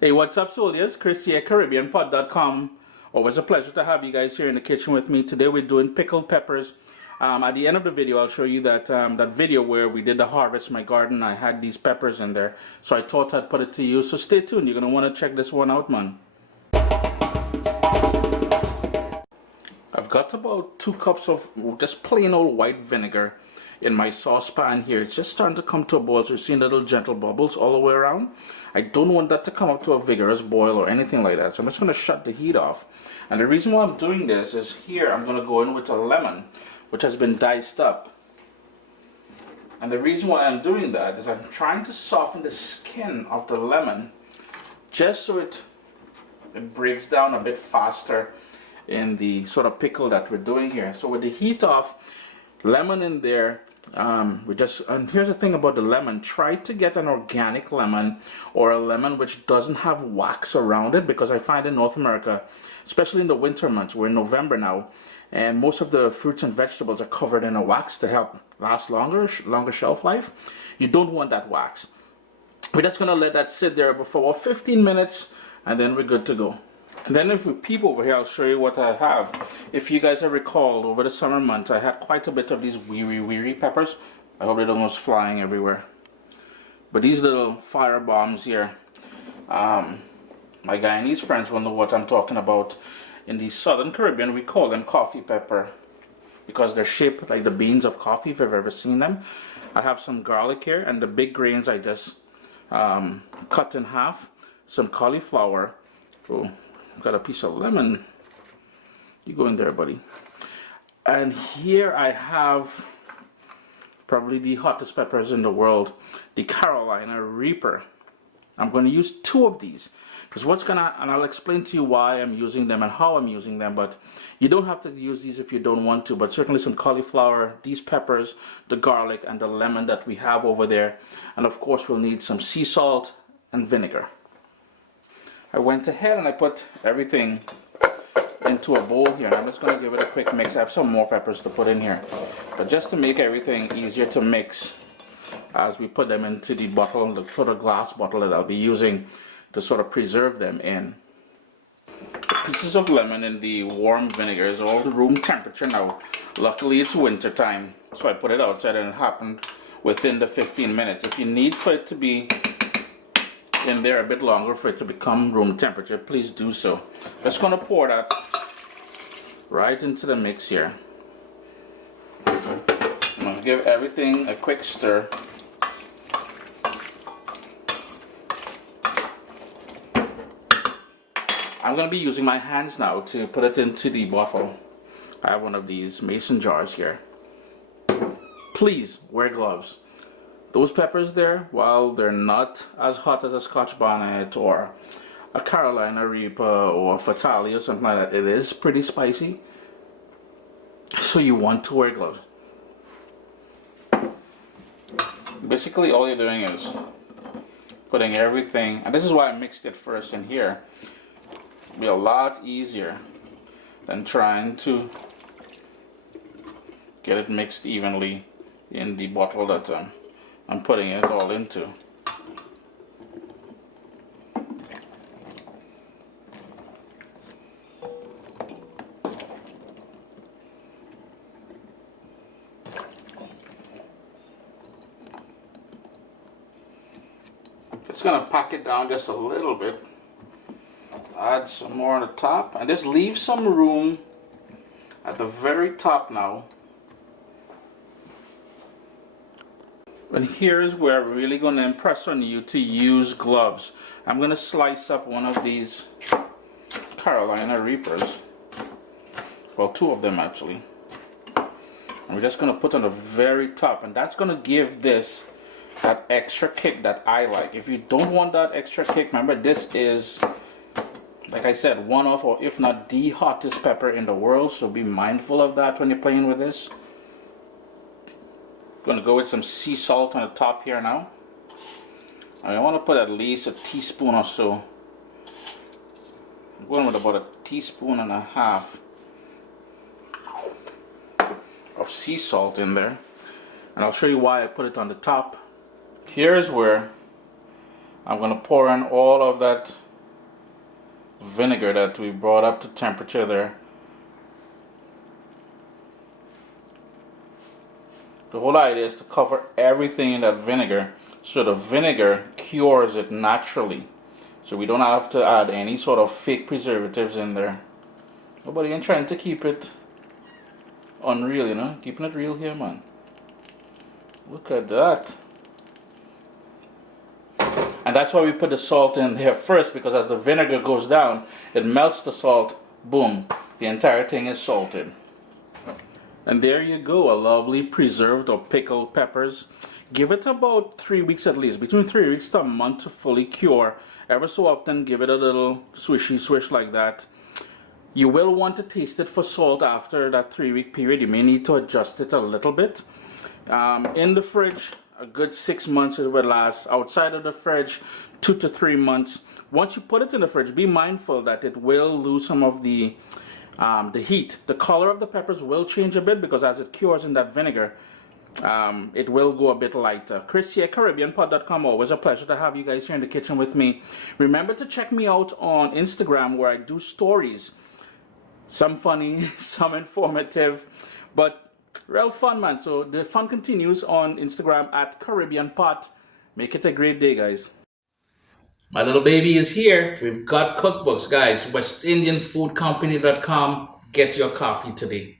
Hey, what's up, soldiers? Chris here, caribbeanpot.com. Always a pleasure to have you guys here in the kitchen with me. Today we're doing pickled peppers. At the end of the video, I'll show you that that video where we did the harvest in my garden. I had these peppers in there, so I thought I'd put it to you. So stay tuned. You're gonna want to check this one out, man. I've got about 2 cups of just plain old white vinegar in my saucepan here. It's just starting to come to a boil, so you're seeing little gentle bubbles all the way around. I don't want that to come up to a vigorous boil or anything like that, so I'm just going to shut the heat off. And the reason why I'm doing this is here I'm going to go in with a lemon, which has been diced up. And the reason why I'm doing that is I'm trying to soften the skin of the lemon just so it breaks down a bit faster in the sort of pickle that we're doing here. So with the heat off, lemon in there, and here's the thing about the lemon: try to get an organic lemon or a lemon which doesn't have wax around it, because I find in North America, especially in the winter months, we're in November now, and most of the fruits and vegetables are covered in a wax to help last longer shelf life. You don't want that wax. We're just gonna let that sit there for about 15 minutes and then we're good to go. And then if we peep over here, I'll show you what I have. If you guys have recalled, over the summer months, I had quite a bit of these wiri peppers. I hope they don't go flying everywhere. But these little fire bombs here, my Guyanese friends will know what I'm talking about. In the Southern Caribbean, we call them coffee pepper, because they're shaped like the beans of coffee, if you've ever seen them. I have some garlic here, and the big grains I just cut in half. Some cauliflower. Oh, got a piece of lemon. You go in there, buddy. And here I have probably the hottest peppers in the world, the Carolina Reaper. I'm going to use 2 of these, because and I'll explain to you why I'm using them and how I'm using them. But you don't have to use these if you don't want to, but certainly some cauliflower, these peppers, the garlic, and the lemon that we have over there. And of course we'll need some sea salt and vinegar. I went ahead and I put everything into a bowl here, and I'm just going to give it a quick mix. I have some more peppers to put in here, but just to make everything easier to mix as we put them into the bottle, the sort of glass bottle that I'll be using to sort of preserve them in. The pieces of lemon in the warm vinegar is all the room temperature now. Luckily it's winter time, so I put it outside and it happened within the 15 minutes. If you need for it to be in there a bit longer, for it to become room temperature, please do so. Just going to pour that right into the mix here. I'm going to give everything a quick stir. I'm going to be using my hands now to put it into the bottle. I have one of these mason jars here. Please wear gloves. Those peppers there, while they're not as hot as a Scotch bonnet or a Carolina Reaper or a Fatale or something like that, it is pretty spicy. So you want to wear gloves. Basically all you're doing is putting everything, and this is why I mixed it first in here. It'll be a lot easier than trying to get it mixed evenly in the bottle that I'm putting it all into. Just gonna pack it down just a little bit. Add some more on the top, and just leave some room at the very top now. And here is where I'm really going to impress on you to use gloves. I'm going to slice up one of these Carolina Reapers. Well, 2 of them actually. And we're just going to put on the very top, and that's going to give this that extra kick that I like. If you don't want that extra kick, remember this is, like I said, one of, or if not the hottest pepper in the world, so be mindful of that when you're playing with this. Going to go with some sea salt on the top here now. I want to put at least a teaspoon or so. I'm going with about 1.5 teaspoons of sea salt in there, and I'll show you why I put it on the top. Here's where I'm going to pour in all of that vinegar that we brought up to temperature there. The whole idea is to cover everything in that vinegar so the vinegar cures it naturally. So we don't have to add any sort of fake preservatives in there. Nobody ain't trying to keep it unreal, you know? Keeping it real here, man. Look at that. And that's why we put the salt in there first, because as the vinegar goes down, it melts the salt. Boom. The entire thing is salted. And there you go, a lovely preserved or pickled peppers. Give it about 3 weeks at least, between 3 weeks to a month to fully cure. Ever so often, give it a little swishy swish like that. You will want to taste it for salt after that 3-week period. You may need to adjust it a little bit. In the fridge, a good 6 months it will last. Outside of the fridge, 2 to 3 months. Once you put it in the fridge, be mindful that it will lose some of the heat. The color of the peppers will change a bit because as it cures in that vinegar, it will go a bit lighter. Chris here, caribbeanpot.com. Always a pleasure to have you guys here in the kitchen with me. Remember to check me out on Instagram where I do stories. Some funny, some informative, but real fun, man. So the fun continues on Instagram at caribbeanpot. Make it a great day, guys. My little baby is here. We've got cookbooks, guys. WestIndianFoodCompany.com. Get your copy today.